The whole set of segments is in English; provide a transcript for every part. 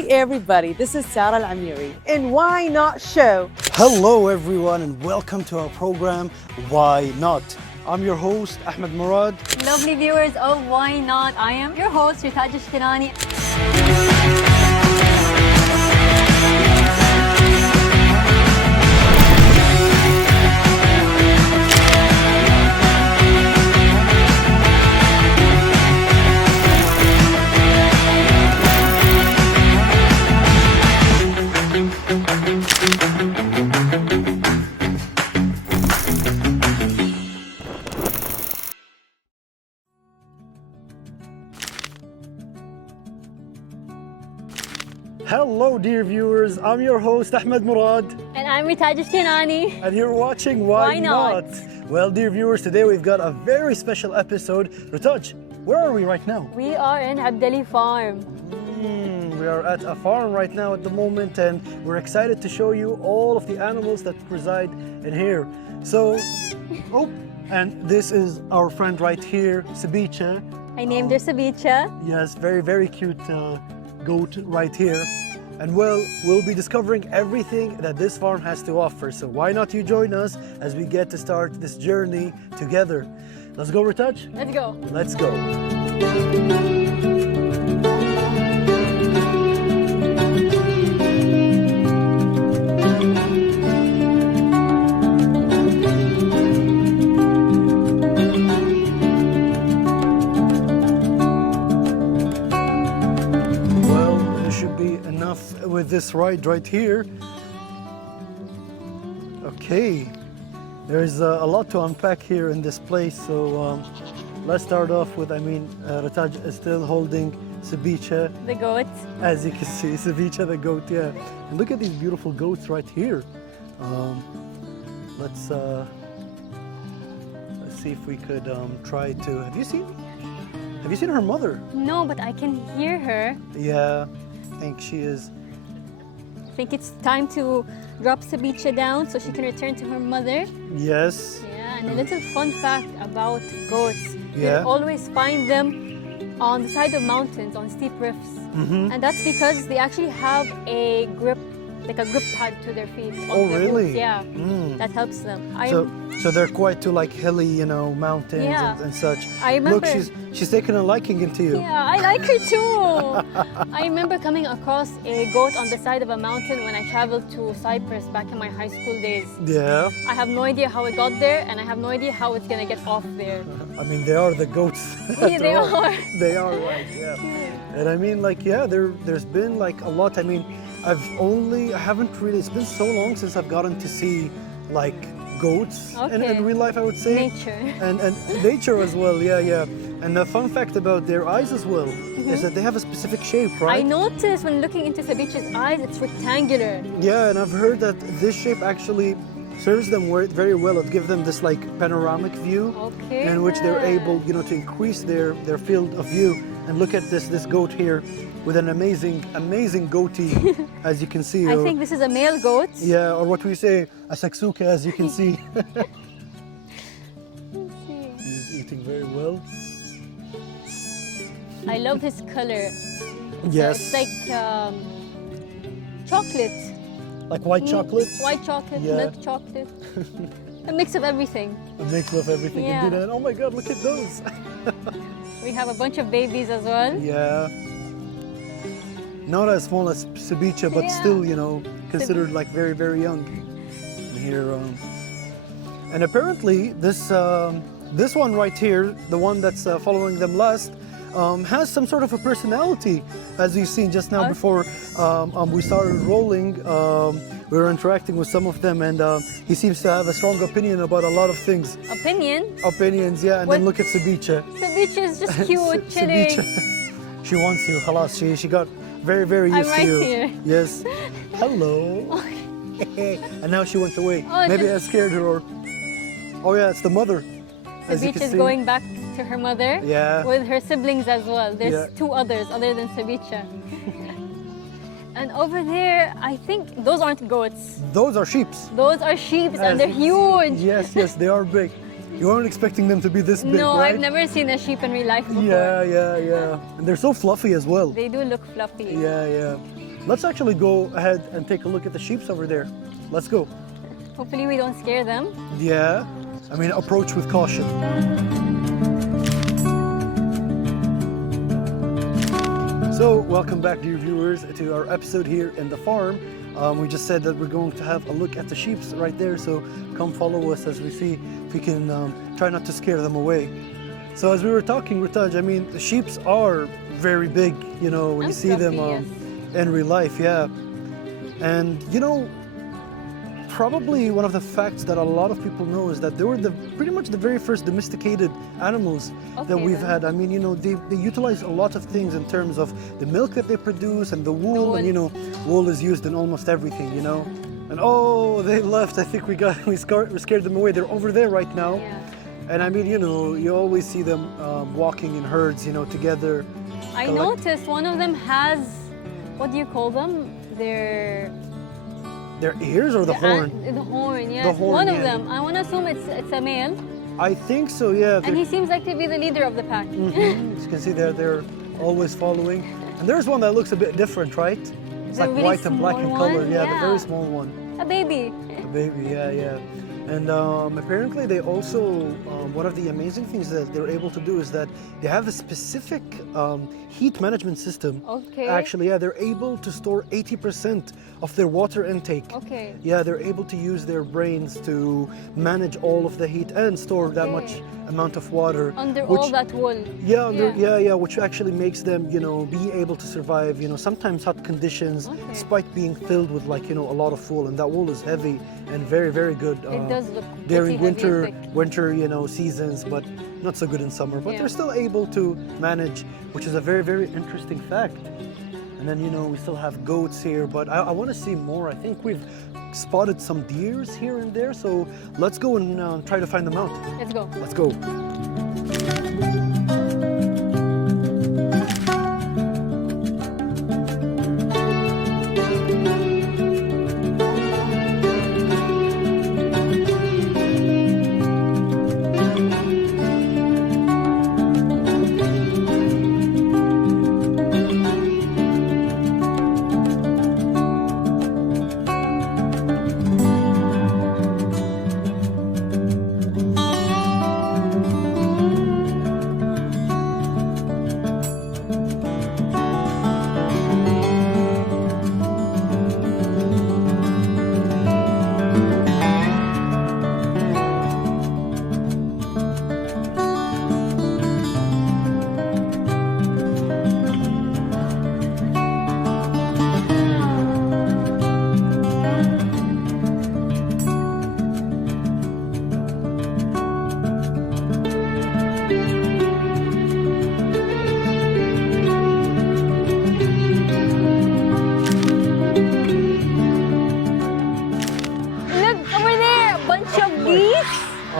Hi everybody, this is Sarah Al-Amiri in Why Not Show. Hello everyone and welcome to our program Why Not. I'm your host Ahmed Murad. Lovely viewers of Why Not, I am your host Ritaj Ishtirani. Hello dear viewers, I'm your host Ahmed Murad. And I'm Ritaj Ishtirani. And you're watching Why Not? Well dear viewers, today we've got a very special episode. Ritaj, where are we right now? We are in Abdali Farm. We are at a farm right now at the moment and we're excited to show you all of the animals that reside in here. So, and this is our friend right here, Ceviche. I named her Ceviche. Yes, very cute goat right here. And well, we'll be discovering everything that this farm has to offer. So why not you join us as we get to start this journey together. Let's go, Ritaj? Let's go. Let's go. With this ride right here. Okay, there's a lot to unpack here in this place, so let's start off with, Ritaj is still holding Ceviche. The goat. As you can see, Ceviche the goat, yeah. And look at these beautiful goats right here. Let's see if we could try to, have you seen her mother? No, but I can hear her. Yeah, I think she is. I think it's time to drop Ceviche down so she can return to her mother. Yes. Yeah, and a little fun fact about goats. Yeah. You always find them on the side of mountains, on steep rifts. And that's because they actually have a grip, like a grip pad to their feet. Oh, really? Roots. Yeah, that helps them. So they're quite to like hilly, mountains and such. I remember. Look, she's taken a liking into you. Yeah, I like her too. I remember coming across a goat on the side of a mountain when I traveled to Cyprus back in my high school days. Yeah. I have no idea how it got there, and I have no idea how it's gonna get off there. They are the goats. Yeah, they are. They are, right, yeah. And there's been like a lot. I haven't really, it's been so long since I've gotten to see like goats in real life, I would say. Nature. And nature as well, yeah. And the fun fact about their eyes as well is that they have a specific shape, right? I noticed when looking into Ceviche's eyes, it's rectangular. Yeah, and I've heard that this shape actually serves them very well. It gives them this like panoramic view in which they're able, to increase their field of view. And look at this goat here with an amazing goatee, as you can see. I think this is a male goat. Yeah, or what we say, a saksuka, as you can see. He's eating very well. I love his color. Yes. It's like chocolate. Like white chocolate? White chocolate, milk chocolate. A mix of everything. A mix of everything, yeah. Indeed. And oh my God, look at those. We have a bunch of babies as well. Yeah. Not as small as Ceviche, but still, considered like very young. And here, and apparently this one right here, the one that's following them last, has some sort of a personality, as you've seen just now before we started rolling. We were interacting with some of them, and he seems to have a strong opinion about a lot of things. Opinions, yeah. And then look at Ceviche. Ceviche is just cute, chilling. Ceviche. She wants you, halas. She got very used to you. I'm right here. Yes. Hello. And now she went away. Maybe I scared her, or oh yeah, it's the mother. Ceviche is going back to her mother. Yeah. With her siblings as well. There's two others other than Ceviche. And over there, I think those aren't goats. Those are sheep. Those are sheep, and they're huge. Yes, they are big. You weren't expecting them to be this big, no, right? I've never seen a sheep in real life before. Yeah. And they're so fluffy as well. They do look fluffy. Yeah. let's actually go ahead and take a look at the sheep over there. Let's go. Hopefully we don't scare them. Yeah, I mean, approach with caution. So, welcome back, dear viewers, to our episode here in the farm. We just said that we're going to have a look at the sheep right there, so come follow us as we see if we can try not to scare them away. So as we were talking, Ritaj, I mean, the sheep are very big, you know, when you see them in real life, yeah. And, you know, probably one of the facts that a lot of people know is that they were pretty much the very first domesticated animals that we've had. I mean, you know, they utilize a lot of things in terms of the milk that they produce and the wool, and you know, wool is used in almost everything, you know. And oh, they left. I think we scared them away. They're over there right now. Yeah. And I mean, you know, you always see them walking in herds, you know, together. I noticed one of them has, what do you call them? Their ears or the horn? The horn, yes. The horn, one of yeah. them. I want to assume it's a male. I think so, yeah. And he seems like to be the leader of the pack. Mm-hmm. As you can see, they're always following. And there's one that looks a bit different, right? It's like really white and black in color. Yeah, the very small one. A baby. A baby, yeah. And apparently they also, one of the amazing things that they're able to do is that they have a specific heat management system. Okay. Actually, yeah, they're able to store 80% of their water intake. Okay. Yeah, they're able to use their brains to manage all of the heat and store that much amount of water. Under all that wool. Yeah, which actually makes them, you know, be able to survive, you know, sometimes hot conditions, despite being filled with, like, you know, a lot of wool. And that wool is heavy and very, very good. It does look during pretty winter, you know, seasons, but not so good in summer. But they're still able to manage, which is a very, very interesting fact. And then, you know, we still have goats here, but I want to see more. I think we've spotted some deers here and there, so let's go and try to find them out. Let's go. Let's go.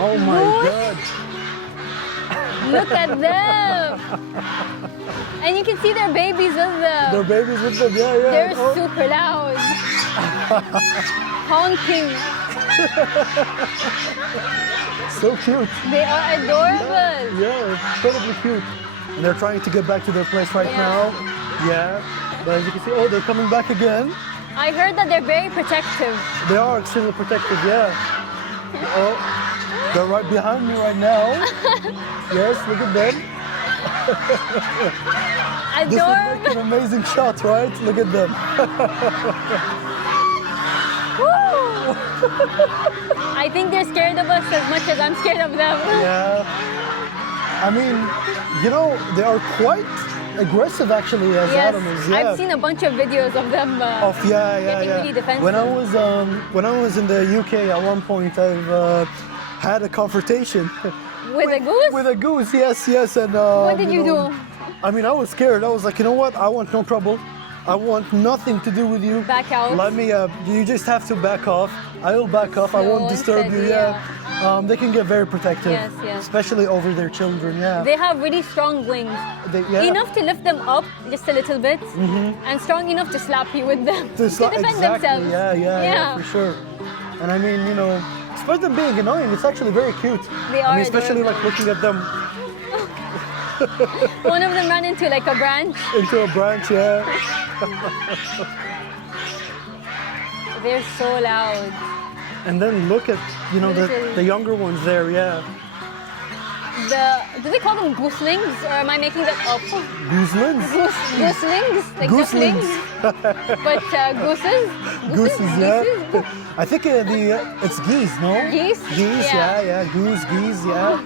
Oh my God. Look at them. And you can see their babies with them. Their babies with them, yeah. They're super loud. Honking. So cute. They are adorable. Yeah, incredibly cute. And they're trying to get back to their place right now. Yeah. But as you can see, oh, they're coming back again. I heard that they're very protective. They are extremely protective, yeah. Oh, they're right behind me right now. Yes, look at them. This would make an amazing shot, right? Look at them. I think they're scared of us as much as I'm scared of them. Yeah. I mean, you know, they are quite aggressive actually as animals. Yeah. I've seen a bunch of videos of them getting really defensive. When I was in the UK at one point, I've had a confrontation with a goose. With a goose, yes. And what did you do? I mean, I was scared. I was like, you know what? I want no trouble. I want nothing to do with you. Back out. Let me. You just have to back off. I will back off. I won't disturb you. Yeah. They can get very protective. Yes. Especially over their children. Yeah. They have really strong wings. Enough to lift them up just a little bit, and strong enough to slap you with them to defend themselves. Yeah, for sure. And I mean, you know, despite them being annoying, it's actually very cute. They are. I mean, especially like looking at them. One of them ran into like a branch. Into a branch, yeah. They're so loud. And then look at, you know, Literally. the younger ones there, yeah. Do they call them gooselings, or am I making that up? Gooselings? Gooselings? Like Gooselings. ducklings? But gooses? Gooses, yeah. I think it's geese, no? Geese? Geese, Yeah. yeah. Goose, geese, yeah.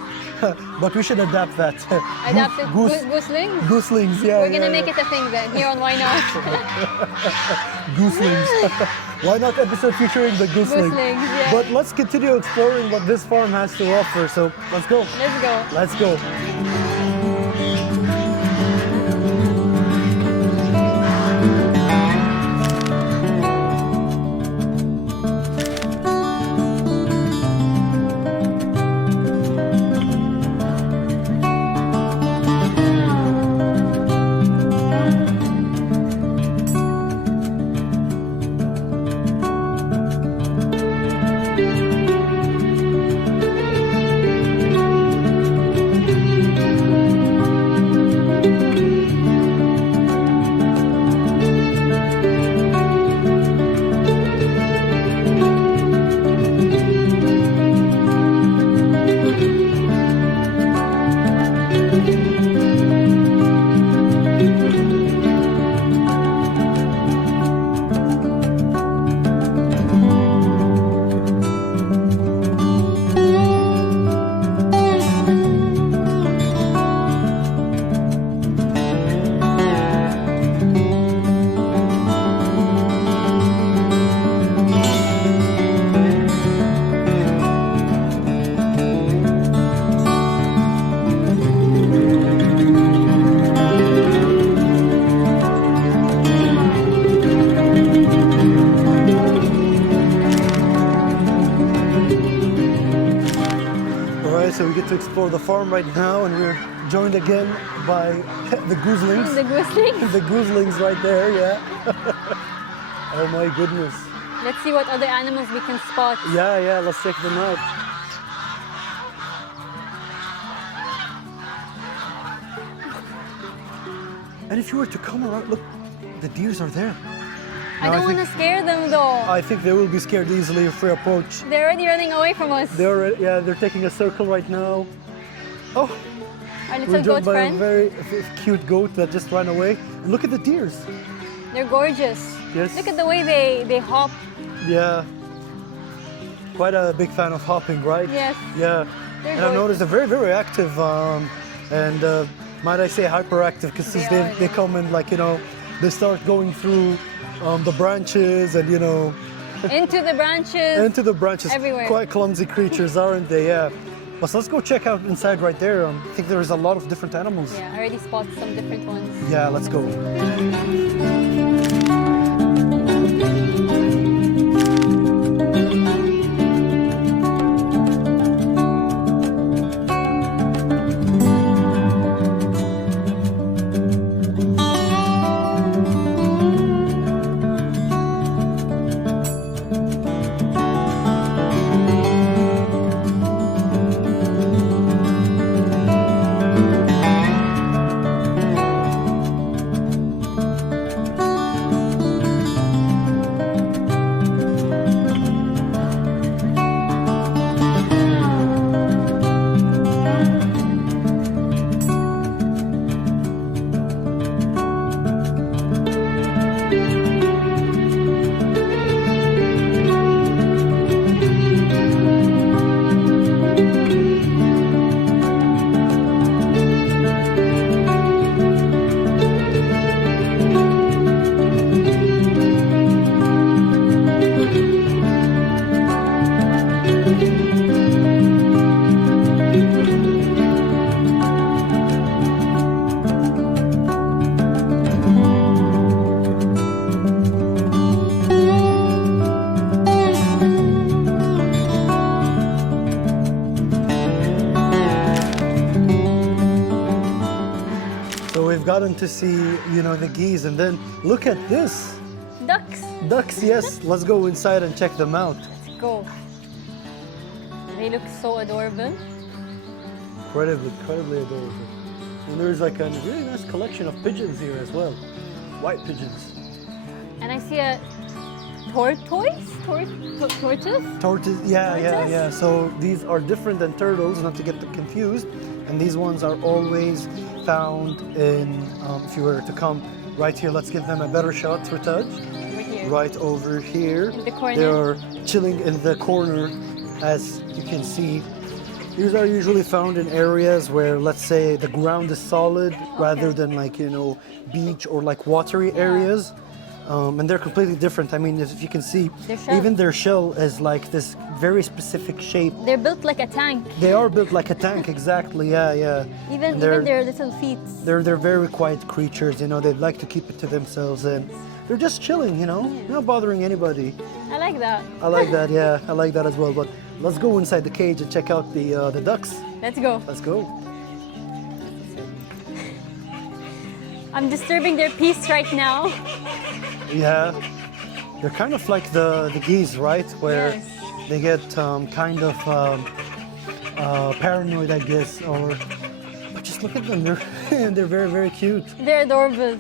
But we should adapt that. Adapt it. Goose, Gooselings? gooselings, yeah. We're gonna make it a thing then, here on Why Not? Gooselings. Why not episode featuring the gooseling? Gooselings, yeah. But let's continue exploring what this farm has to offer. So let's go. Let's go. Let's go. So we get to explore the farm right now, and we're joined again by the gooselings. The gooselings? The gooselings right there, yeah. Oh my goodness. Let's see what other animals we can spot. Yeah, let's check them out. And if you were to come around, look, the deers are there. I don't want to scare them though. I think they will be scared easily if we approach. They're already running away from us. They're taking a circle right now. Oh, Our we're little goat joined by a friend. very cute goat that just ran away. And look at the deers. They're gorgeous. Yes. Look at the way they hop. Yeah. Quite a big fan of hopping, right? Yes. Yeah. They're And I've gorgeous. noticed they're very, very active, and might I say hyperactive, because They they, are, they yeah. come and they start going through the branches and Into the branches. into the branches. Everywhere. Quite clumsy creatures, aren't they? Yeah. But let's go check out inside right there. I think there is a lot of different animals. Yeah, I already spotted some different ones. Yeah, let's go. We've gotten to see, the geese, and then look at this. Ducks. Ducks, yes. Let's go inside and check them out. Let's go. They look so adorable. Incredibly adorable. And there's like a really nice collection of pigeons here as well. White pigeons. And I see a tortoise? Tortoise? Tortoise, yeah, yeah, Tortoise? yeah. So these are different than turtles, not to get them confused. And these ones are always found in, if you were to come right here, let's give them a better shot for touch. Over here. Right over here. In the corner. They're chilling in the corner, as you can see. These are usually found in areas where, let's say, the ground is solid rather than like, you know, beach or like watery areas. And they're completely different. I mean, if you can see, even their shell is like this very specific shape. They're built like a tank. They are built like a tank, exactly. Yeah, yeah. Even their little feet. They're very quiet creatures. You know, they like to keep it to themselves, and they're just chilling. You know, not bothering anybody. I like that. I like that. Yeah, I like that as well. But let's go inside the cage and check out the ducks. Let's go. Let's go. I'm disturbing their peace right now. Yeah, they're kind of like the geese, right? Where they get kind of paranoid, I guess, or but just look at them. They're very cute. They're adorable.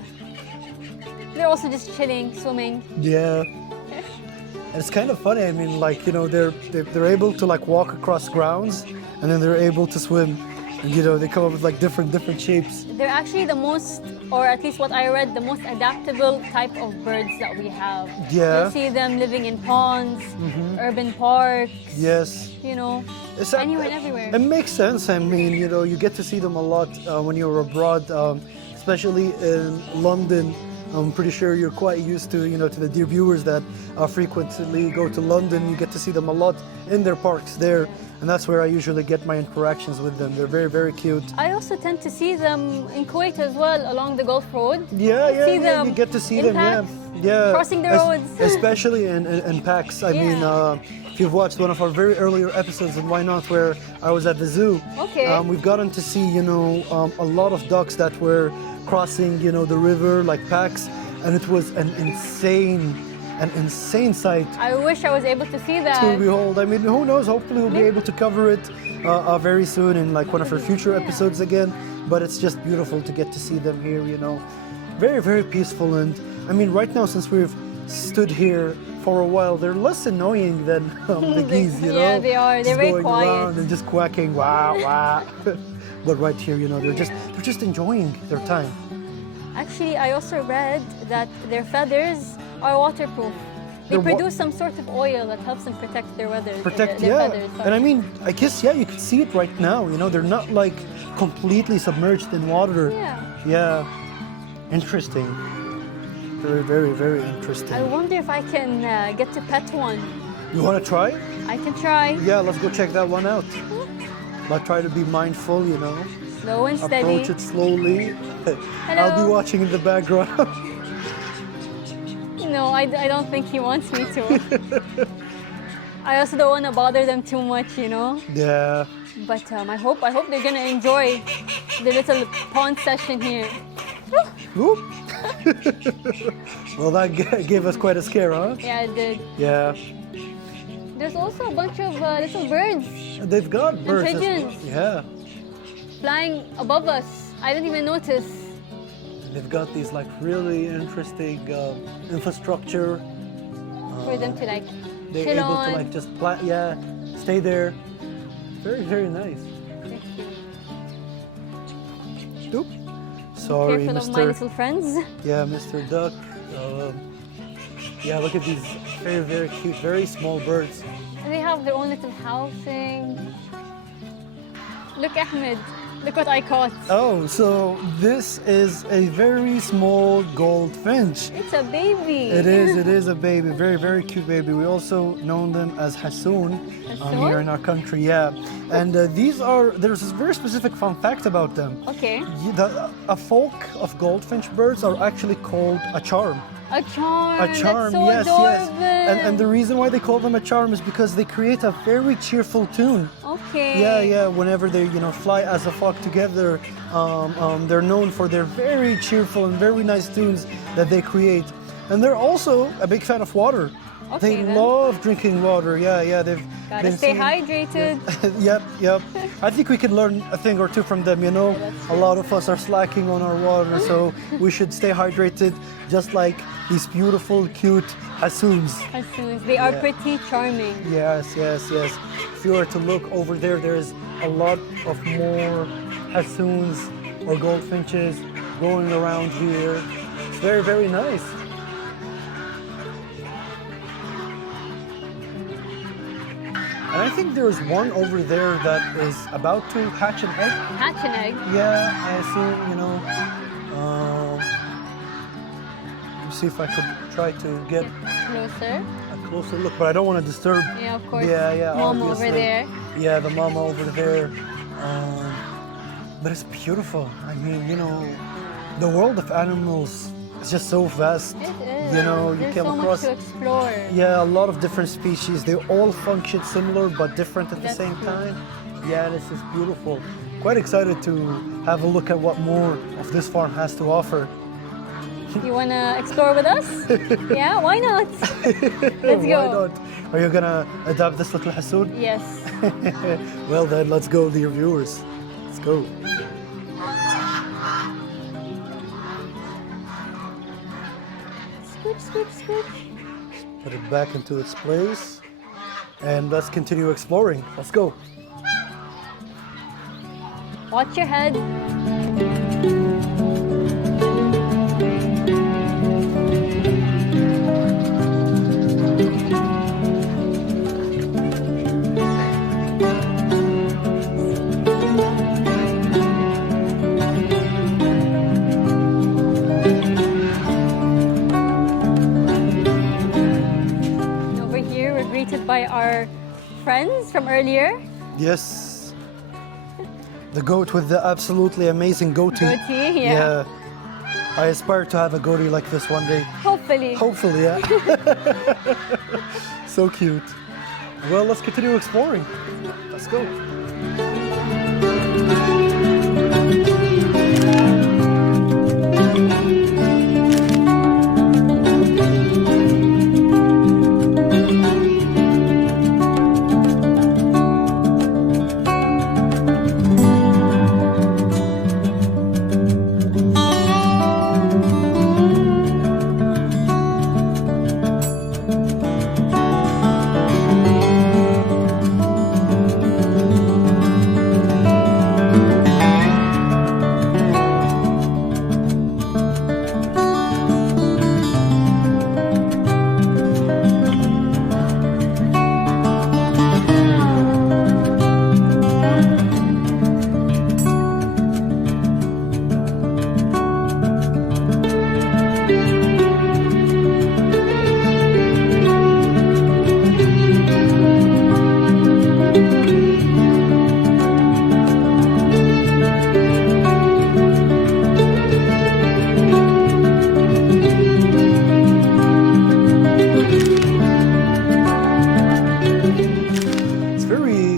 They're also just chilling, swimming. Yeah. And it's kind of funny. I mean, like, you know, they're able to like walk across grounds, and then they're able to swim. And, you know, they come up with like different shapes. They're actually the most, or at least what I read, the most adaptable type of birds that we have. Yeah. You see them living in ponds, urban parks. Yes. You know, It's anywhere and everywhere. It makes sense. I mean, you know, you get to see them a lot when you're abroad, especially in London. I'm pretty sure you're quite used to, you know, to the dear viewers that frequently go to London. You get to see them a lot in their parks there, and that's where I usually get my interactions with them. They're very cute. I also tend to see them in Kuwait as well, along the Gulf Road. Yeah, See yeah, them you get to see in them, packs, yeah. crossing the roads. Especially in packs. I mean, if you've watched one of our very earlier episodes, and why not, where I was at the zoo, we've gotten to see, you know, a lot of ducks that were crossing, you know, the river like packs, and it was an insane sight. I wish I was able to see that. To behold. I mean, who knows? Hopefully, we'll be able to cover it very soon in like one of our future episodes again. But it's just beautiful to get to see them here. You know, very peaceful. And I mean, right now, since we've stood here for a while, they're less annoying than the geese. You know, yeah, they are. They're very going quiet around and just quacking, wah wah. But right here, you know, they're just enjoying their time. Actually, I also read that their feathers are waterproof. They produce some sort of oil that helps them protect their feathers. And I mean, I guess, you can see it right now. You know, they're not like completely submerged in water. Yeah. Interesting. Very interesting. I wonder if I can get to pet one. You want to try? I can try. Yeah, let's go check that one out. But try to be mindful, you know. Slow and steady. Approach it slowly. Hello. I'll be watching in the background. No, I don't think he wants me to. I also don't want to bother them too much, you know. Yeah. But I hope they're gonna enjoy the little pond session here. Whoop. Well, that gave us quite a scare, huh? Yeah, it did. Yeah. There's also a bunch of little birds. They've got birds. And pigeons. Yeah. Flying above us. I didn't even notice. They've got these like really interesting infrastructure. For them to like They're chill able on. to like just stay there. Very nice. Thank you. Oop. Sorry, Careful Mr. of my little friends. Yeah, Mr. Duck. Yeah, look at these very cute, very small birds. And they have their own little housing. Look, Ahmed. Look what I caught. Oh, so this is a very small goldfinch. It's a baby. It is a baby, very cute baby. We also know them as Hassoon here in our country, yeah. And there's a very specific fun fact about them. Okay. A folk of goldfinch birds are actually called a charm. A charm. A charm, That's so adorable. And the reason why they call them a charm is because they create a very cheerful tune. Okay. Yeah. Whenever they, fly as a flock together, they're known for their very cheerful and very nice tunes that they create. And they're also a big fan of water. Okay, They love drinking water. Yeah. They've Gotta stay hydrated. Yep. I think we can learn a thing or two from them. A lot of us are slacking on our water, so we should stay hydrated, just like these beautiful, cute hassoons. Hassoons. They are pretty charming. Yes, yes, yes. If you were to look over there, there's a lot of more hassoons or goldfinches going around here. It's very, very nice. And I think there's one over there that is about to hatch an egg. Hatch an egg. Yeah, I assume, you know. Let me see if I could try to get Closer. a closer look, but I don't want to disturb. Yeah, of course. Yeah, Mama obviously. over there. Yeah, the mama over there. But it's beautiful. I mean, you know, the world of animals is just so vast. It is. You know, you There's came so across much to explore. yeah, a lot of different species. They all function similar but different at the That's same true. time. Yeah, this is beautiful. Quite excited to have a look at what more of this farm has to offer. You wanna explore with us? Yeah, why not? Let's Why go. not? Are you gonna adopt this little hassoon? Yes. Well then, let's go, dear viewers. Let's go. Scooch, scooch, scooch. Put it back into its place. And let's continue exploring. Let's go. Watch your head. And over here, we're greeted by our friends from earlier. Yes. The goat with the absolutely amazing goatee. Goatee, yeah. I aspire to have a goatee like this one day. Hopefully. Hopefully, yeah. So cute. Well, let's continue exploring. Let's go.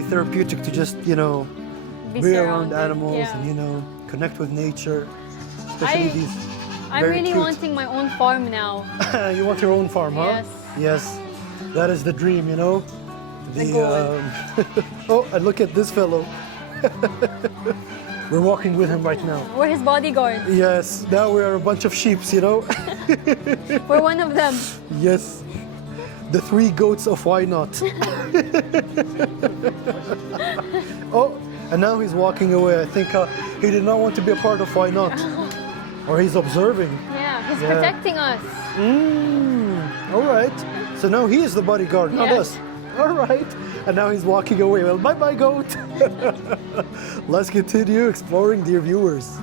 Therapeutic to just, you know, be around surrounded, animals yeah. and, you know, connect with nature, especially these I'm very really cute. wanting my own farm now. You want your own farm, huh? Yes. Yes. That is the dream, you know? The goal. Oh, and look at this fellow. We're walking with him right now. We're his bodyguards. Yes, now we are a bunch of sheeps, you know? We're one of them. Yes. The three goats of why not? Oh, and now he's walking away. I think he did not want to be a part of why not. Or he's observing. Yeah, he's Yeah. protecting us. All right. So now he is the bodyguard, not Yes. us. All right. And now he's walking away. Well, bye-bye, goat. Let's continue exploring, dear viewers.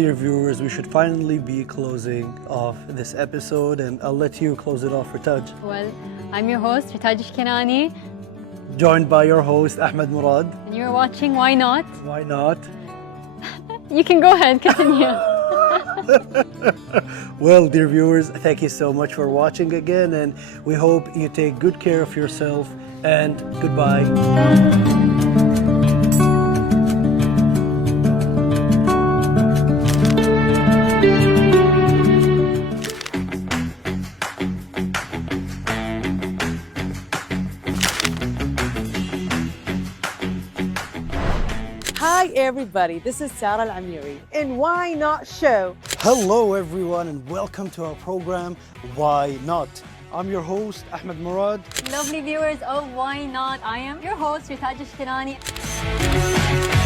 dear viewers, we should finally be closing off this episode, and I'll let you close it off, Ritaj. Well, I'm your host, Ritaj Kenani, Joined by your host, Ahmed Murad. and you're watching Why Not? Why not? You can go ahead, continue. Well, dear viewers, thank you so much for watching again, and we hope you take good care of yourself, and goodbye. Hi, everybody. This is Sarah Al-Amiri in Why Not Show. Hello, everyone, and welcome to our program, Why Not? I'm your host, Ahmed Murad. Lovely viewers of Why Not? I am your host, Ritaj Kenani.